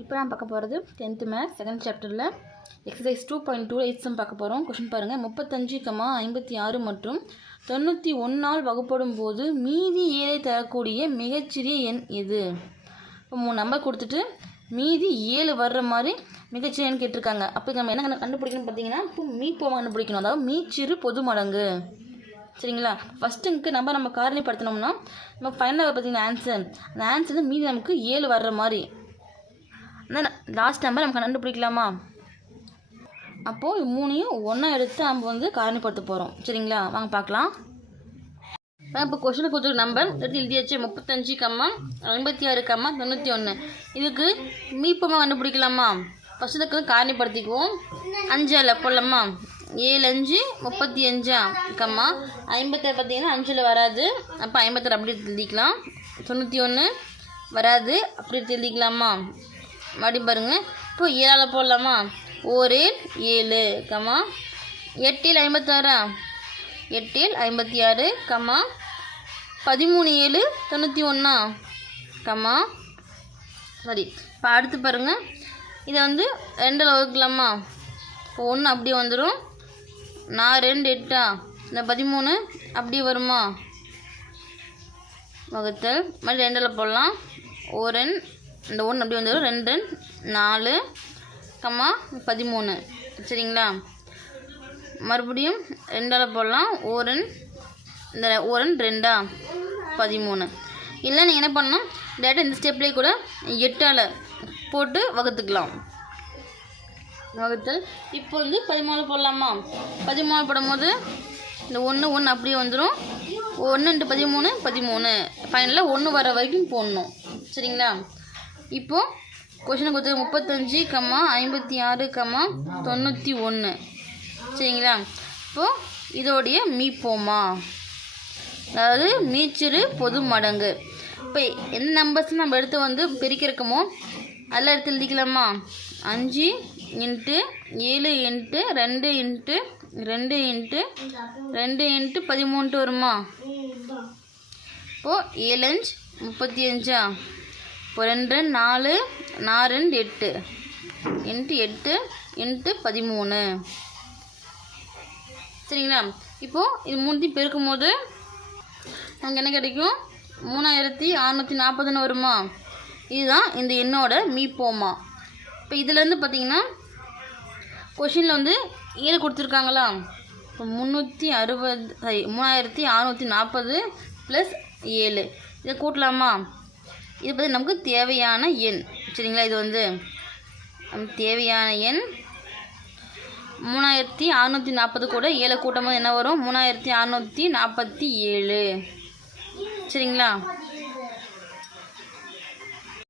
இப்போ நான் பார்க்க போகிறது டென்த்து மேத்ஸ் செகண்ட் சாப்டரில் exercise two point two eight sum பார்க்க போகிறோம் கொஷின் பாருங்கள் முப்பத்தஞ்சு கமா ஐம்பத்தி ஆறு மற்றும் தொண்ணூற்றி ஒன்றால் வகுப்படும் போது மீதி ஏழை தரக்கூடிய மிகச்சிறிய எண் எது? இப்போ மூணு நம்பர் கொடுத்துட்டு மீதி ஏழு வர்ற மாதிரி மிகச்சிறிய எண் கேட்டிருக்காங்க. அப்போ நம்ம என்ன கண்டுபிடிக்கணும் பார்த்தீங்கன்னா இப்போ மீ போக கண்டுபிடிக்கணும். அதாவது மீச்சிறு பொது மடங்கு. சரிங்களா? ஃபஸ்ட்டுக்கு நம்ம நம்ம காரணிப்படுத்தினோம்னா நம்ம ஃபைனலாக பார்த்தீங்கன்னா ஆன்சர் அந்த ஆன்சர் வந்து மீதி நமக்கு ஏழு வர்ற மாதிரி. லாஸ்ட் நம்பர் நம்ம கண்டுபிடிக்கலாமா? அப்போது மூணையும் ஒன்றா எடுத்து நம்ம வந்து காரணிப்படுத்த போகிறோம் சரிங்களா? வாங்க பார்க்கலாம். இப்போ கொஷனுக்கு கொடுத்துருக்க நம்பர் எடுத்து எழுதியாச்சு. முப்பத்தஞ்சு கம்மா ஐம்பத்தி ஆறு கம்மா தொண்ணூற்றி ஒன்று இதுக்கு மீப்பமாக கண்டுபிடிக்கலாமா? ஃபஸ்ட்டு இதுக்கு காரணிப்படுத்திக்குவோம். அஞ்சால் போடலாமா ஏழு அஞ்சு முப்பத்தி அஞ்சா கம்மா ஐம்பத்தாறு பார்த்தீங்கன்னா அஞ்சில் வராது. அப்போ ஐம்பத்தாறு அப்படி எழுதிக்கலாம். தொண்ணூற்றி ஒன்று வராது. அப்படி எழுதிக்கலாமா? மறுபடியும் பாருங்கள் இப்போ ஏழால் போடலாமா? ஒரு ஏழு கம்மா எட்டில் ஐம்பத்தாறா? எட்டில் ஐம்பத்தி ஆறு கம்மா பதிமூணு ஏழு தொண்ணூற்றி ஒன்றா கம்மா சரி இப்போ அடுத்து பாருங்கள் இதை வந்து ரெண்டில் வகுக்கலாமா? இப்போ ஒன்று அப்படியே வந்துடும் நான் ரெண்டு எட்டா? இந்த பதிமூணு அப்படியே வருமா? வகுத்தல். மறுபடியும் ரெண்டில் போடலாம். ஒரு ரெண்டு இந்த ஒன்று அப்படி வந்துடும் ரெண்டு நாலு கம்மா பதிமூணு. சரிங்களா? மறுபடியும் ரெண்டால் போடலாம். ஓரன் இந்த ஓரன் ரெண்டா? பதிமூணு. இல்லை நீங்கள் என்ன பண்ணணும்? டேரெக்டாக இந்த ஸ்டெப்லேயே கூட எட்டால் போட்டு வகுத்துக்கலாம். வகுத்தல். இப்போ வந்து பதிமூணு போடலாமா? பதிமூணு போடும்போது இந்த ஒன்று ஒன்று அப்படியே வந்துடும் ஒன்று ரெண்டு பதிமூணு பதிமூணு. ஃபைனலாக ஒன்று வர வரைக்கும் போடணும். சரிங்களா? இப்போது கொஷினை கொடுத்து முப்பத்தஞ்சு கம்மா ஐம்பத்தி ஆறு கம்மா தொண்ணூற்றி ஒன்று சரிங்களா? இப்போது இதோடைய மீப்போமா? அதாவது மீச்சிறு பொது மடங்கு. இப்போ எந்த நம்பர்ஸ் நம்ம எடுத்து வந்து பிரிக்கிறக்கமோ அதில் எடுத்து எழுதிக்கலாமா? அஞ்சு இன்ட்டு ஏழு இன்ட்டு ரெண்டு இன்ட்டு ரெண்டு இன்ட்டு ரெண்டு இன்ட்டு பதிமூன்ட்டு வருமா? இப்போது ஏழு அஞ்சு முப்பத்தி அஞ்சா? இப்போ ரெண்டு நாலு நாலு ரெண்டு எட்டு. இன்ட்டு எட்டு இன்ட்டு பதிமூணு. சரிங்களா? இப்போது இது மூணுத்தையும் பெருக்கும் போது நமக்கு என்ன கிடைக்கும்? மூணாயிரத்தி அறநூற்றி நாற்பதுன்னு வருமா? இதுதான் இந்த எண்ணோட மீப்போமா. இப்போ இதுலேருந்து பார்த்தீங்கன்னா கொஷினில் வந்து ஏழு கொடுத்துருக்காங்களா? இப்போ முந்நூற்றி அறுபது சாரி மூணாயிரத்தி அறநூற்றி நாற்பது ப்ளஸ் ஏழு. இதை கூட்டலாமா? இது பற்றி நமக்கு தேவையான எண். சரிங்களா? இது வந்து நமக்கு தேவையான எண். மூணாயிரத்தி அறநூற்றி நாற்பது கூட ஏழை கூட்டும் என்ன வரும்? மூணாயிரத்தி அறநூற்றி நாற்பத்தி ஏழு. சரிங்களா?